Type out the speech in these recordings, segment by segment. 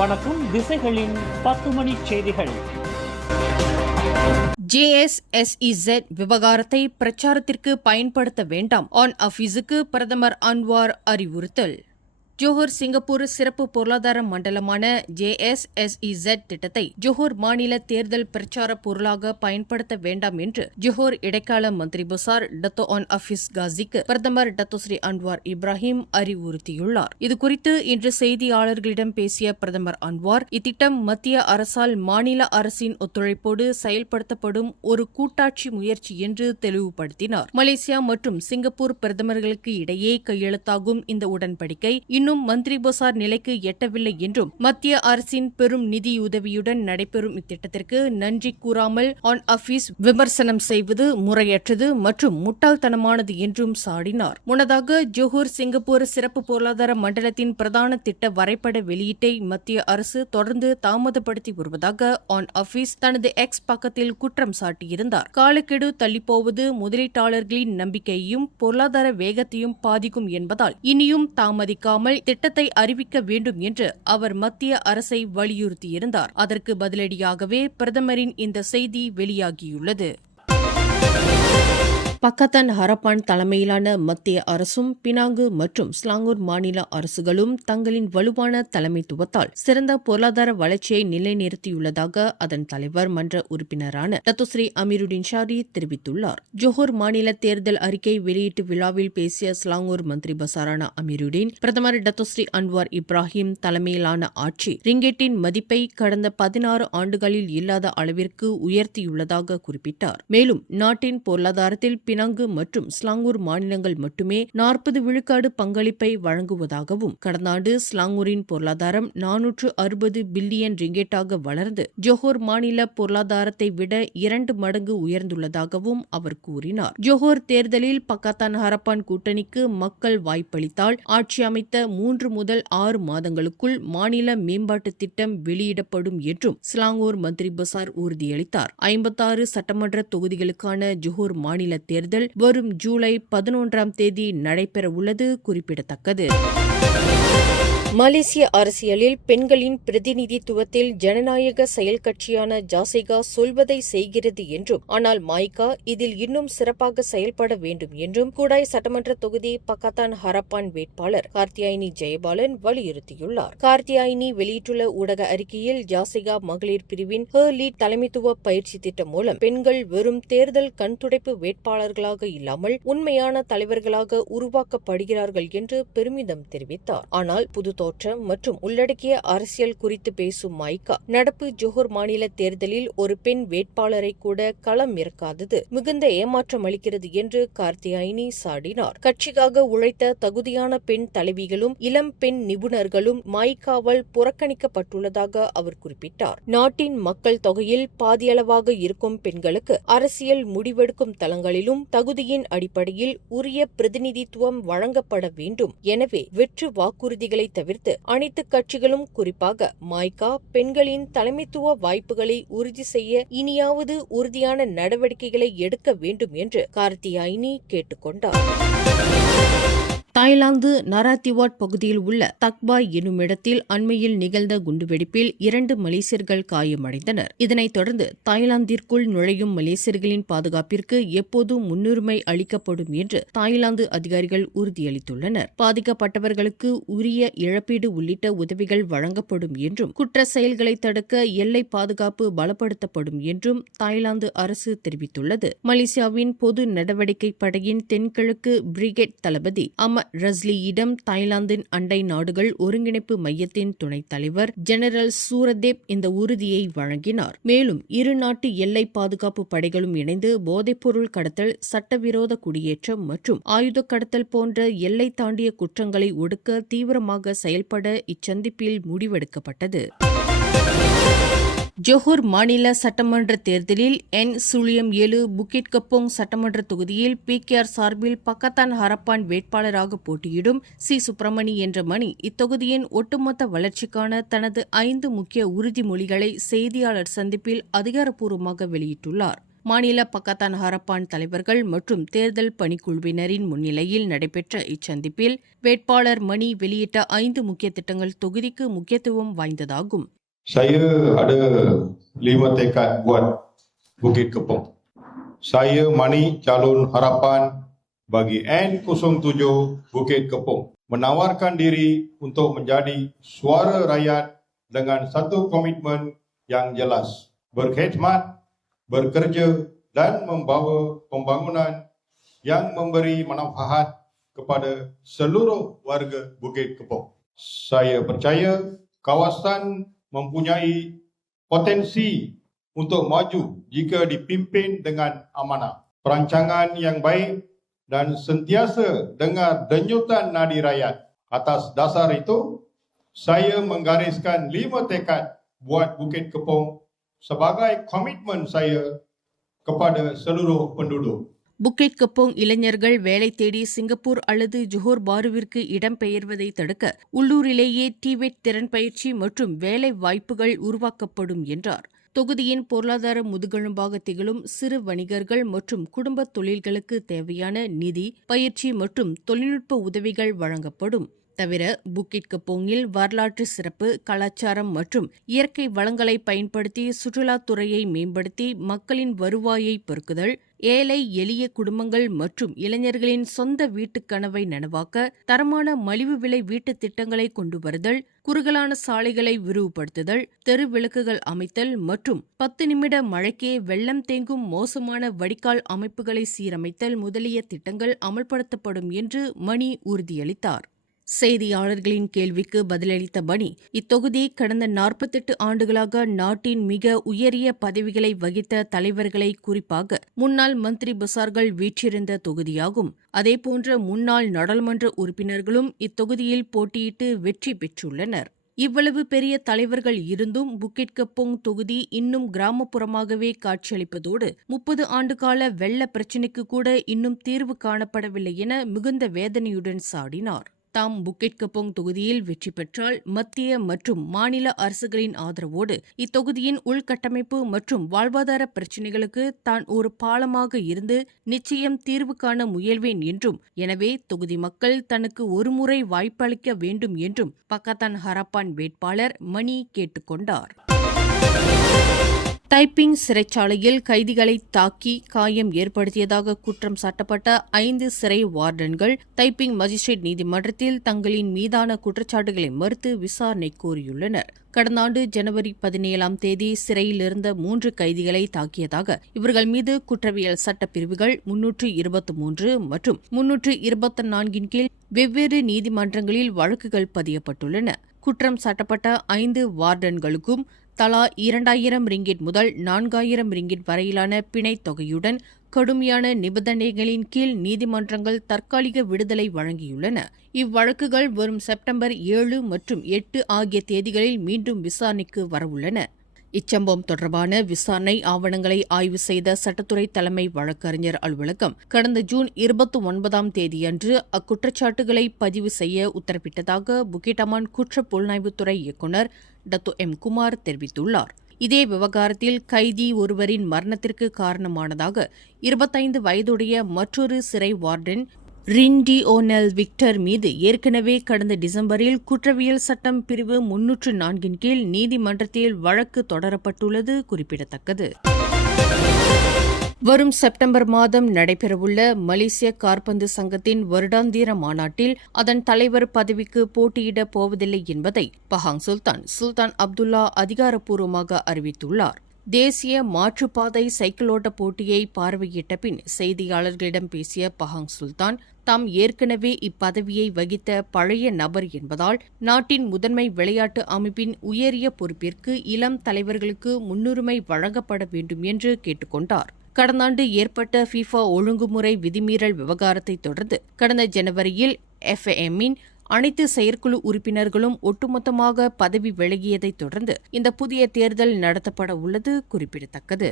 வணக்கம். திசைகளின் 10 மணி செய்திகள். JSSEZ விவகாரத்தை பிரச்சாரத்திற்கு பயன்படுத்த வேண்டாம். ஆன் ஆபீஸுக்கு பிரதமர் அன்வார் அறிவுறுத்தல். ஜோஹர் சிங்கப்பூர் சிறப்பு பொருளாதார மண்டலமான JSSEZ திட்டத்தை ஜோஹர் மாநில தேர்தல் பிரச்சார பொருளாக பயன்படுத்த வேண்டாம் என்று ஜோஹர் இடைக்கால மந்திரி பசார் டத்தோ ஆன் ஆபீஸ் காசிக்கு பிரதமர் டத்தோஸ்ரீ அன்வார் இப்ராஹிம் அறிவுறுத்தியுள்ளார். இதுகுறித்து இன்று செய்தியாளர்களிடம் பேசிய பிரதமர் அன்வார், இத்திட்டம் மத்திய அரசால் மாநில அரசின் ஒத்துழைப்போடு செயல்படுத்தப்படும் ஒரு கூட்டாட்சி முயற்சி என்று தெளிவுபடுத்தினார். மலேசியா மற்றும் சிங்கப்பூர் பிரதமர்களுக்கு இடையே கையெழுத்தாகும் இந்த உடன்படிக்கை இன்னும் மந்திரி பசார் நிலைக்கு எட்டவில்லை என்றும், மத்திய அரசின் பெரும் நிதியுதவியுடன் நடைபெறும் இத்திட்டத்திற்கு நன்றி கூறாமல் ஆன் ஆபீஸ் விமர்சனம் செய்வது முறையற்றது மற்றும் முட்டாள்தனமானது என்றும் சாடினார். முன்னதாக ஜோஹர் சிங்கப்பூர் சிறப்பு பொருளாதார மண்டலத்தின் பிரதான திட்ட வரைபட வெளியீட்டை மத்திய அரசு தொடர்ந்து தாமதப்படுத்தி வருவதாக ஆன் ஆபீஸ் தனது எக்ஸ் பக்கத்தில் குற்றம் சாட்டியிருந்தார். காலக்கெடு தள்ளிப்போவது முதலீட்டாளர்களின் நம்பிக்கையையும் பொருளாதார வேகத்தையும் பாதிக்கும் என்பதால் இனியும் தாமதிக்காமல் திட்டத்தை அறிவிக்க வேண்டும் என்று அவர் மத்திய அரசை வலியுறுத்தியிருந்தார். அதற்கு பதிலடியாகவே பிரதமரின் இந்த செய்தி வெளியாகியுள்ளது. பக்கத்தான் ஹரப்பான் தலைமையிலான மத்திய அரசும் பினாங்கு மற்றும் ஸ்லாங்கூர் மாநில அரசுகளும் தங்களின் வலுவான தலைமைத்துவத்தால் சிறந்த பொருளாதார வளர்ச்சியை நிலைநிறுத்தியுள்ளதாக அதன் தலைவர் மன்ற உறுப்பினரான டத்தோஸ்ரீ அமீருடின் ஷாரி தெரிவித்துள்ளார். ஜோஹர் மாநில தேர்தல் அறிக்கை வெளியீட்டு விழாவில் பேசிய ஸ்லாங்கூர் மந்திரி பசாரான அமீருடின், பிரதமர் டத்தோஸ்ரீ அன்வார் இப்ராஹிம் தலைமையிலான ஆட்சி ரிங்கெட்டின் மதிப்பை கடந்த 16 ஆண்டுகளில் இல்லாத அளவிற்கு உயர்த்தியுள்ளதாக குறிப்பிட்டார். மேலும் நாட்டின் பொருளாதாரத்தில் பினாங்கு மற்றும் ஸ்லாங்கூர் மாநிலங்கள் மட்டுமே 40 விழுக்காடு பங்களிப்பை வழங்குவதாகவும், கடந்த ஆண்டு ஸ்லாங்கூரின் பொருளாதாரம் 460 பில்லியன் ரிங்கெட்டாக வளர்ந்து ஜோஹர் மாநில பொருளாதாரத்தை விட 2 மடங்கு உயர்ந்துள்ளதாகவும் அவர் கூறினார். ஜோஹர் தேர்தலில் பக்கத்தான் ஹரப்பான் கூட்டணிக்கு மக்கள் வாய்ப்பளித்தால் ஆட்சி அமைத்த 3 முதல் 6 மாதங்களுக்குள் மாநில மேம்பாட்டு திட்டம் வெளியிடப்படும் என்றும் ஸ்லாங்கூர் மந்திரி பசார் உறுதியளித்தார். 56 சட்டமன்ற தொகுதிகளுக்கான ஜோஹர் மாநில தேர்தல் வரும் ஜூலை 11ஆம் தேதி நடைபெறவுள்ளது குறிப்பிடத்தக்கது. மலேசிய அரசியலில் பெண்களின் பிரதிநிதித்துவத்தில் ஜனநாயக செயல் கட்சியான ஜாசிகா சொல்வதை செய்கிறது என்றும், ஆனால் மாய்கா இதில் இன்னும் சிறப்பாக செயல்பட வேண்டும் என்றும் கூடாய் சட்டமன்ற தொகுதி பக்கத்தான் ஹரப்பான் வேட்பாளர் கார்த்தியாயினி ஜெயபாலன் வலியுறுத்தியுள்ளார். கார்த்தியாயினி வெளியிட்டுள்ள ஊடக அறிக்கையில், ஜாசிகா மகளிர் பிரிவின் லீட் தலைமைத்துவ பயிற்சி திட்டம் மூலம் பெண்கள் வெறும் தேர்தல் கண்துடைப்பு வேட்பாளர்களாக இல்லாமல் உண்மையான தலைவர்களாக உருவாக்கப்படுகிறார்கள் என்று பெருமிதம் தெரிவித்தார். ஆனால் புது தோற்றம் மற்றும் உள்ளடக்கிய அரசியல் குறித்து பேசும் மாய்கா, நடப்பு ஜோஹர் மாநில தேர்தலில் ஒரு பெண் வேட்பாளரை கூட களம் இறக்காதது மிகுந்த ஏமாற்றம் அளிக்கிறது என்று கார்த்தியாயினி சாடினார். கட்சிக்காக உழைத்த தகுதியான பெண் தலைவிகளும் இளம் பெண் நிபுணர்களும் மாய்காவால் புறக்கணிக்கப்பட்டுள்ளதாக அவர் குறிப்பிட்டார். நாட்டின் மக்கள் தொகையில் பாதியளவாக இருக்கும் பெண்களுக்கு அரசியல் முடிவெடுக்கும் தளங்களிலும் தகுதியின் அடிப்படையில் உரிய பிரதிநிதித்துவம் வழங்கப்பட வேண்டும். எனவே வெற்று வாக்குறுதிகளை தவிர்த்து அனைத்து கட்சிகளும், குறிப்பாக மாய்கா, பெண்களின் தலைமைத்துவ வாய்ப்புகளை உறுதி செய்ய இனியாவது உறுதியான நடவடிக்கைகளை எடுக்க வேண்டும் என்று கார்த்தியாயினி கேட்டுக்கொண்டார். தாய்லாந்து நராத்திவாட் பகுதியில் உள்ள தக்பாய் என்னுமிடத்தில் அண்மையில் நிகழ்ந்த குண்டுவெடிப்பில் 2 மலேசியர்கள் காயமடைந்தனர். இதனைத் தொடர்ந்து தாய்லாந்திற்குள் நுழையும் மலேசியர்களின் பாதுகாப்பிற்கு எப்போதும் முன்னுரிமை அளிக்கப்படும் என்று தாய்லாந்து அதிகாரிகள் உறுதியளித்துள்ளனர். பாதிக்கப்பட்டவர்களுக்கு உரிய இழப்பீடு உள்ளிட்ட உதவிகள் வழங்கப்படும் என்றும், குற்ற செயல்களை தடுக்க எல்லை பாதுகாப்பு பலப்படுத்தப்படும் என்றும் தாய்லாந்து அரசு தெரிவித்துள்ளது. மலேசியாவின் பொது நடவடிக்கை படையின் தென்கிழக்கு பிரிகேட் தளபதி ரஸ்லியிடம் தாய்லாந்தின் அண்டை நாடுகள் ஒருங்கிணைப்பு மையத்தின் துணைத் தலைவர் ஜெனரல் சூரதேப் இந்த உறுதியை வழங்கினார். மேலும் இரு நாட்டு எல்லை பாதுகாப்பு படைகளும் இணைந்து போதைப்பொருள் கடத்தல், சட்டவிரோத குடியேற்றம் மற்றும் ஆயுத கடத்தல் போன்ற எல்லை தாண்டிய குற்றங்களை ஒடுக்க தீவிரமாக செயல்பட இச்சந்திப்பில் முடிவெடுக்கப்பட்டது. ஜோஹர் மாநில சட்டமன்ற தேர்தலில் N-7 புக்கிட் கப்போங் சட்டமன்ற தொகுதியில் PKR சார்பில் பக்கத்தான் ஹரப்பான் வேட்பாளராக போட்டியிடும் சி. சுப்பிரமணி என்ற மணி இத்தொகுதியின் ஒட்டுமொத்த வளர்ச்சிக்கான தனது 5 முக்கிய உறுதிமொழிகளை செய்தியாளர் சந்திப்பில் அதிகாரப்பூர்வமாக வெளியிட்டுள்ளார். மாநில பக்கத்தான் ஹரப்பான் தலைவர்கள் மற்றும் தேர்தல் பணிக்குழுவினரின் முன்னிலையில் நடைபெற்ற இச்சந்திப்பில் வேட்பாளர் மணி வெளியிட்ட 5 முக்கிய திட்டங்கள் தொகுதிக்கு முக்கியத்துவம் வாய்ந்ததாகும். Saya ada 5 tekad buat Bukit Kepong. Saya Mani, calon harapan bagi N07 Bukit Kepong, menawarkan diri untuk menjadi suara rakyat dengan satu komitmen yang jelas, berkhidmat, bekerja dan membawa pembangunan yang memberi manfaat kepada seluruh warga Bukit Kepong. Saya percaya kawasan mempunyai potensi untuk maju jika dipimpin dengan amanah, perancangan yang baik dan sentiasa dengar denyutan nadi rakyat. Atas dasar itu, saya menggariskan 5 tekad buat Bukit Kepong sebagai komitmen saya kepada seluruh penduduk. புக்கிட் Kampung இளைஞர்கள் வேலை தேடி Singapore அல்லது Johor பாருவிற்கு இடம்பெயர்வதை தடுக்க உள்ளூரிலேயே டிவெட் திறன் பயிற்சி மற்றும் வேலை வாய்ப்புகள் உருவாக்கப்படும் என்றார். தொகுதியின் பொருளாதார முதுகெலும்பாக திகழும் சிறு வணிகர்கள் மற்றும் குடும்ப தொழில்களுக்கு தேவையான நிதி, பயிற்சி மற்றும் தொழில்நுட்ப உதவிகள் வழங்கப்படும். தவிர புக்கிட் கப்போங்கில் வரலாற்று சிறப்பு, கலாச்சாரம் மற்றும் இயற்கை வளங்களை பயன்படுத்தி சுற்றுலாத்துறையை மேம்படுத்தி மக்களின் வருவாயை பெருக்குதல், ஏழை எளிய குடும்பங்கள் மற்றும் இளைஞர்களின் சொந்த வீட்டுக் கனவை நனவாக்க தரமான மலிவு விலை வீட்டுத் திட்டங்களை கொண்டு வருதல், குறுகலான சாலைகளை விரிவுபடுத்துதல், தெரு விளக்குகள் அமைத்தல் மற்றும் 10 நிமிட மழைக்கே வெள்ளம் தேங்கும் மோசமான வடிகால் அமைப்புகளை சீரமைத்தல் முதலிய திட்டங்கள் அமல்படுத்தப்படும் என்று மணி உறுதியளித்தார். செய்தியாளர்களின் கேள்விக்கு பதிலளித்த மணி, இத்தொகுதி கடந்த 48 ஆண்டுகளாக நாட்டின் மிக உயரிய பதவிகளை வகித்த தலைவர்களை, குறிப்பாக முன்னாள் மந்திரி பசார்கள் வீற்றிருந்த தொகுதியாகும். அதேபோன்ற முன்னாள் நாடாளுமன்ற உறுப்பினர்களும் இத்தொகுதியில் போட்டியிட்டு வெற்றி பெற்றுள்ளனர். இவ்வளவு பெரிய தலைவர்கள் இருந்தும் புக்கிட் கப்போங் தொகுதி இன்னும் கிராமப்புறமாகவே காட்சியளிப்பதோடு 30 ஆண்டுகால வெள்ள பிரச்சினைக்கு கூட இன்னும் தீர்வு காணப்படவில்லை என மிகுந்த வேதனையுடன் சாடினார். தாம் புக்கிட் கப்போங் தொகுதியில் வெற்றி பெற்றால் மத்திய மற்றும் மாநில அரசுகளின் ஆதரவோடு இத்தொகுதியின் உள்கட்டமைப்பு மற்றும் வாழ்வாதார பிரச்சினைகளுக்கு தான் ஒரு பாலமாக இருந்து நிச்சயம் தீர்வு காண முயல்வேன் என்றும், எனவே தொகுதி மக்கள் தனக்கு ஒருமுறை வாய்ப்பளிக்க வேண்டும் என்றும் பக்கத்தான் ஹரப்பான் வேட்பாளர் மணி கேட்டுக்கொண்டார். தைப்பிங் சிறைச்சாலையில் கைதிகளை தாக்கி காயம் ஏற்படுத்தியதாக குற்றம் சாட்டப்பட்ட 5 சிறை வார்டன்கள் தைப்பிங் மஜிஸ்ட்ரேட் நீதிமன்றத்தில் தங்களின் மீதான குற்றச்சாட்டுகளை மறுத்து விசாரணை கோரியுள்ளனர். கடந்த ஆண்டு ஜனவரி 17ஆம் தேதி சிறையில் இருந்த 3 கைதிகளை தாக்கியதாக இவர்கள் மீது குற்றவியல் சட்டப்பிரிவுகள் 323 மற்றும் 324 கீழ் வெவ்வேறு நீதிமன்றங்களில் வழக்குகள் பதியப்பட்டுள்ளன. குற்றம் சாட்டப்பட்ட 5 வார்டன்களுக்கும் தலா 2000 ரிங்கிட் முதல் 4000 ரிங்கிட் வரையிலான பிணைத் தொகையுடன் கடுமையான நிபந்தனைகளின் கீழ் நீதிமன்றங்கள் தற்காலிக விடுதலை வழங்கியுள்ளன. இவ்வழக்குகள் வரும் செப்டம்பர் 7 மற்றும் 8 ஆகிய தேதிகளில் மீண்டும் விசாரணைக்கு வரவுள்ளன. இச்சம்பவம் தொடர்பான விசாரணை ஆவணங்களை ஆய்வு செய்த சட்டத்துறை தலைமை வழக்கறிஞர் அலுவலகம் கடந்த ஜூன் 29ஆம் தேதியன்று அக்குற்றச்சாட்டுகளை பதிவு செய்ய உத்தரவிட்டதாக புக்கிட் அமான் குற்ற புலனாய்வுத்துறை இயக்குநர் டத்து எம். குமார் தெரிவித்துள்ளார். இதே விவகாரத்தில் கைதி ஒருவரின் மரணத்திற்கு காரணமானதாக 25 வயதுடைய மற்றொரு சிறை வார்டன் ரின்டி ஓனெல் விக்டர் மீது ஏற்கனவே கடந்த டிசம்பரில் குற்றவியல் சட்டம் பிரிவு 304 கீழ் நீதிமன்றத்தில் வழக்கு தொடரப்பட்டுள்ளது குறிப்பிடத்தக்கது. வரும் செப்டம்பர் மாதம் நடைபெறவுள்ள மலேசிய காற்பந்து சங்கத்தின் வருடாந்திர மாநாட்டில் அதன் தலைவர் பதவிக்கு போட்டியிடப் போவதில்லை என்பதை பஹாங் சுல்தான் அப்துல்லா அதிகாரப்பூர்வமாக அறிவித்துள்ளார். தேசிய மாற்றுப்பாதை சைக்கிளோட்ட போட்டியை பார்வையிட்ட பின் செய்தியாளர்களிடம் பேசிய பஹாங் சுல்தான், தாம் ஏற்கனவே இப்பதவியை வகித்த பழைய நபர் என்பதால் நாட்டின் முதன்மை விளையாட்டு அமைப்பின் உயரிய பொறுப்பிற்கு இளம் தலைவர்களுக்கு முன்னுரிமை வழங்கப்பட வேண்டும் என்று கேட்டுக்கொண்டார். கடந்த ஆண்டு ஏற்பட்ட FIFA ஒழுங்குமுறை விதிமீறல் விவகாரத்தை தொடர்ந்து கடந்த ஜனவரியில் FAM-இன் அனைத்து செயற்குழு உறுப்பினர்களும் ஒட்டுமொத்தமாக பதவி விலகியதைத் தொடர்ந்து இந்த புதிய தேர்தல் நடத்தப்பட உள்ளது குறிப்பிடத்தக்கது.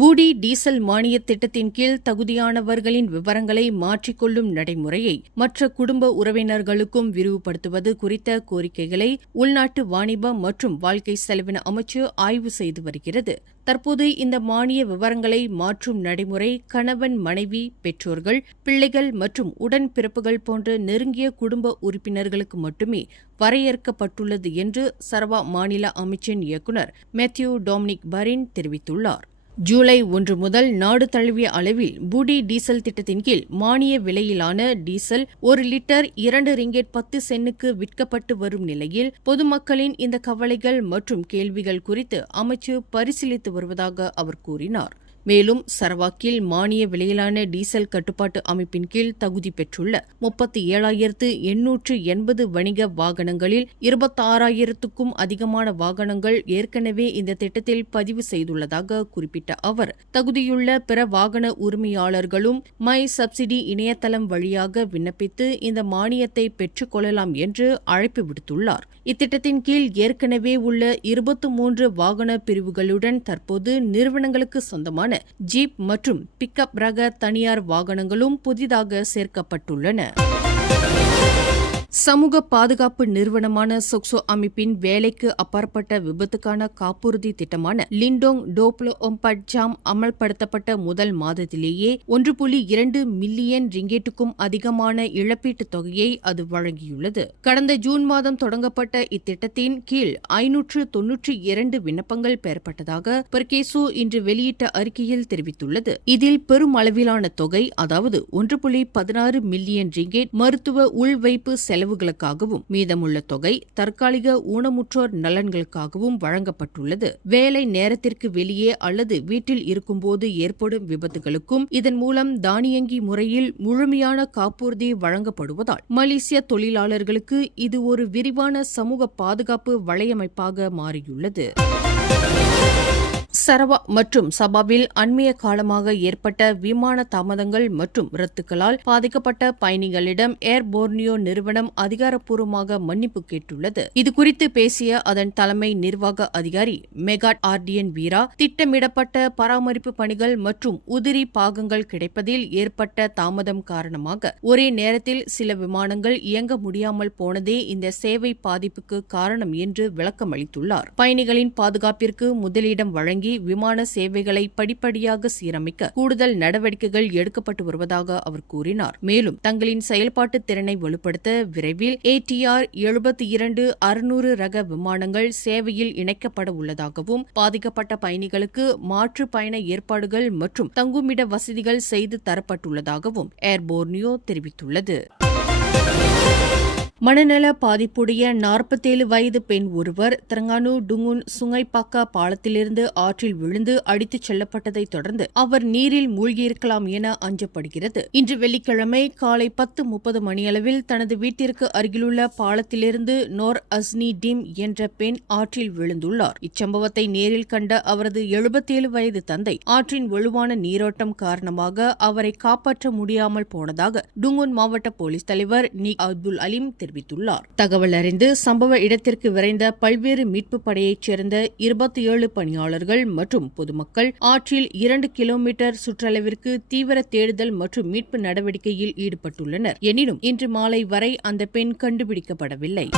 பூடி டீசல் மானிய திட்டத்தின் கீழ் தகுதியானவர்களின் விவரங்களை மாற்றிக்கொள்ளும் நடைமுறையை மற்ற குடும்ப உறவினர்களுக்கும் விரிவுபடுத்துவது குறித்த கோரிக்கைகளை உள்நாட்டு வாணிப மற்றும் வாழ்க்கை செலவின அமைச்சு ஆய்வு செய்து வருகிறது. தற்போது இந்த மானிய விவரங்களை மாற்றும் நடைமுறை கணவன், மனைவி, பெற்றோர்கள், பிள்ளைகள் மற்றும் உடன்பிறப்புகள் போன்ற நெருங்கிய குடும்ப உறுப்பினர்களுக்கு மட்டுமே வரையறுக்கப்பட்டுள்ளது என்று சரவா மாநில அமைச்சின் இயக்குநர் மேத்யூ டொமினிக் பரின் தெரிவித்துள்ளார். ஜூலை 1 முதல் நாடு தழுவிய அளவில் பூடி டீசல் திட்டத்தின் கீழ் மானிய விலையிலான டீசல் 1 லிட்டர் 2 ரிங்கெட் 10 சென்னுக்கு விற்கப்பட்டு வரும் நிலையில் பொதுமக்களின் இந்த கவலைகள் மற்றும் கேள்விகள் குறித்து அமைச்சு பரிசீலித்து வருவதாக அவர் கூறினார். மேலும் சரவாக்கில் மானிய விலையிலான டீசல் கட்டுப்பாட்டு அமைப்பின் கீழ் தகுதி பெற்றுள்ள 37,880 வணிக வாகனங்களில் 26,000க்கும் அதிகமான வாகனங்கள் ஏற்கனவே இந்த திட்டத்தில் பதிவு செய்துள்ளதாக குறிப்பிட்ட அவர், தகுதியுள்ள பிற வாகன உரிமையாளர்களும் மை சப்சிடி இணையதளம் வழியாக விண்ணப்பித்து இந்த மானியத்தை பெற்றுக் கொள்ளலாம் என்று அழைப்பு விடுத்துள்ளார். இத்திட்டத்தின் கீழ் ஏற்கனவே உள்ள 23 வாகன பிரிவுகளுடன் தற்போது நிறுவனங்களுக்கு சொந்தமான ஜீப் மற்றும் பிக்கப் ரக தனியார் வாகனங்களும் புதிதாக சேர்க்கப்பட்டுள்ளன. சமூக பாதுகாப்பு நிறுவனமான சொக்சோ அமைப்பின் வேலைக்கு அப்பாற்பட்ட விபத்துக்கான காப்புறுதி திட்டமான லிண்டோங் டோப்லோ ஒம்பட்ஜாம் அமல்படுத்தப்பட்ட முதல் மாதத்திலேயே 1.2 மில்லியன் ரிங்கெட்டுக்கும் அதிகமான இழப்பீட்டுத் தொகையை அது வழங்கியுள்ளது. கடந்த ஜூன் மாதம் தொடங்கப்பட்ட இத்திட்டத்தின் கீழ் 592 விண்ணப்பங்கள் பெறப்பட்டதாக பெர்கேசோ இன்று வெளியிட்ட அறிக்கையில் தெரிவித்துள்ளது. இதில் பெருமளவிலான தொகை, அதாவது 1.16 மில்லியன் ரிங்கெட் மருத்துவ உள்வைப்பு செலவுகளுக்காகவும் மீதமுள்ள தொகை தற்காலிக ஊனமுற்றோர் நலன்களுக்காகவும் வழங்கப்பட்டுள்ளது. வேலை நேரத்திற்கு வெளியே அல்லது வீட்டில் இருக்கும்போது ஏற்படும் விபத்துகளுக்கும் இதன் மூலம் தானியங்கி முறையில் முழுமையான காப்புறுதி வழங்கப்படுவதால் மலேசிய தொழிலாளர்களுக்கு இது ஒரு விரிவான சமூக பாதுகாப்பு வலையமைப்பாக மாறியுள்ளது. சரவா மற்றும் சபாவில் அண்மைய காலமாக ஏற்பட்ட விமான தாமதங்கள் மற்றும் ரத்துக்களால் பாதிக்கப்பட்ட பயணிகளிடம் ஏர் போர்னியோ நிறுவனம் அதிகாரப்பூர்வமாக மன்னிப்பு கேட்டுள்ளது. இதுகுறித்து பேசிய அதன் தலைமை நிர்வாக அதிகாரி மெகாட் ஆர்டியன் வீரா, திட்டமிடப்பட்ட பராமரிப்பு பணிகள் மற்றும் உதிரி பாகங்கள் கிடைப்பதில் ஏற்பட்ட தாமதம் காரணமாக ஒரே நேரத்தில் சில விமானங்கள் இயங்க முடியாமல் போனதே இந்த சேவை பாதிப்புக்கு காரணம் என்று விளக்கமளித்துள்ளார். பயணிகளின் பாதுகாப்பிற்கு முதலிடம் வழங்கி விமான சேவைகளை படிப்படியாக சீரமைக்க கூடுதல் நடவடிக்கைகள் எடுக்கப்பட்டு வருவதாக அவர் கூறினார். மேலும் தங்களின் செயல்பாட்டு திறனை வலுப்படுத்த விரைவில் ATR 72-600 ரக விமானங்கள் சேவையில் இணைக்கப்பட உள்ளதாகவும் பாதிக்கப்பட்ட பயணிகளுக்கு மாற்று பயண ஏற்பாடுகள் மற்றும் தங்குமிட வசதிகள் செய்து தரப்பட்டுள்ளதாகவும் ஏர் போர்னியோ தெரிவித்துள்ளது. மனநல பாதிப்புடைய 47 வயது பெண் ஒருவர் திரங்கானு டுங்குன் சுங்கைப்பாக்கா பாலத்திலிருந்து ஆற்றில் விழுந்து அடித்துச் செல்லப்பட்டதைத் தொடர்ந்து அவர் நீரில் மூழ்கியிருக்கலாம் என அஞ்சப்படுகிறது. இன்று வெள்ளிக்கிழமை காலை 10:30 மணியளவில் தனது வீட்டிற்கு அருகிலுள்ள பாலத்திலிருந்து நோர் அஸ்னி டிம் என்ற பெண் ஆற்றில் விழுந்துள்ளார். இச்சம்பவத்தை நேரில் கண்ட அவரது 77 வயது தந்தை ஆற்றின் வலுவான நீரோட்டம் காரணமாக அவரை காப்பாற்ற முடியாமல் போனதாக டுங்குன் மாவட்ட போலீஸ் தலைவர் நீக் அப்துல் அலீம் தெரிவித்துள்ளார். தகவல் அறிந்து சம்பவ இடத்திற்கு விரைந்த பல்வேறு மீட்பு படையைச் சேர்ந்த 27 பணியாளர்கள் மற்றும் பொதுமக்கள் ஆற்றில் 2 கிலோமீட்டர் சுற்றளவிற்கு தீவிர தேடுதல் மற்றும் மீட்பு நடவடிக்கையில் ஈடுபட்டுள்ளனர். எனினும் இன்று மாலை வரை அந்த பெண் கண்டுபிடிக்கப்படவில்லை.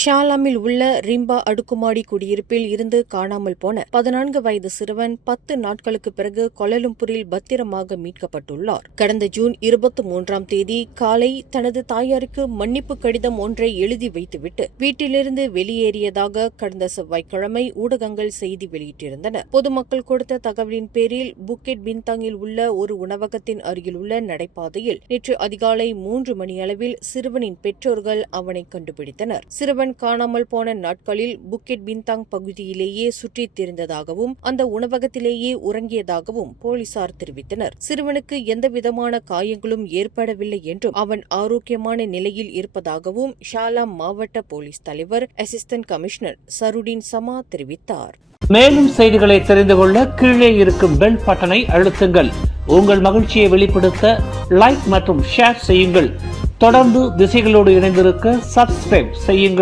ஷாலாமில் உள்ள ரிம்பா அடுக்குமாடி குடியிருப்பில் இருந்து காணாமல் போன 14 வயது சிறுவன் 10 நாட்களுக்கு பிறகு கோலாலம்பூரில் பத்திரமாக மீட்கப்பட்டுள்ளார். கடந்த ஜூன் 23ஆம் தேதி காலை தனது தாயாருக்கு மன்னிப்பு கடிதம் ஒன்றை எழுதி வைத்துவிட்டு வீட்டிலிருந்து வெளியேறியதாக கடந்த செவ்வாய்க்கிழமை ஊடகங்கள் செய்தி வெளியிட்டிருந்தன. பொதுமக்கள் கொடுத்த தகவலின் பேரில் புக்கெட் பின்தாங்கில் உள்ள ஒரு உணவகத்தின் அருகில் உள்ள நடைபாதையில் நேற்று அதிகாலை 3 மணியளவில் சிறுவனின் பெற்றோர்கள் அவனை கண்டுபிடித்தனர். சிறுவன் காணாமல் போன நாட்களில் புக்கெட் பின்தாங் பகுதியிலேயே சுற்றித் திரிந்ததாகவும் அந்த உணவகத்திலேயே உறங்கியதாகவும் போலீசார் தெரிவித்தனர். சிறுவனுக்கு எந்தவிதமான காயங்களும் ஏற்படவில்லை என்றும் அவன் ஆரோக்கியமான நிலையில் இருப்பதாகவும் ஷாலாம் மாவட்ட போலீஸ் தலைவர் அசிஸ்டன்ட் கமிஷனர் சருடின் சமா தெரிவித்தார். மேலும் செய்திகளை தெரிந்து கொள்ள கீழே இருக்கும் பெல் பட்டனை அழுத்துங்கள். உங்கள் மகிழ்ச்சியை வெளிப்படுத்த லைக் மற்றும் ஷேர் செய்யுங்கள். தொடர்ந்து திசைகளோடு இணைந்திருக்க சப்ஸ்கிரைப் செய்யுங்கள்.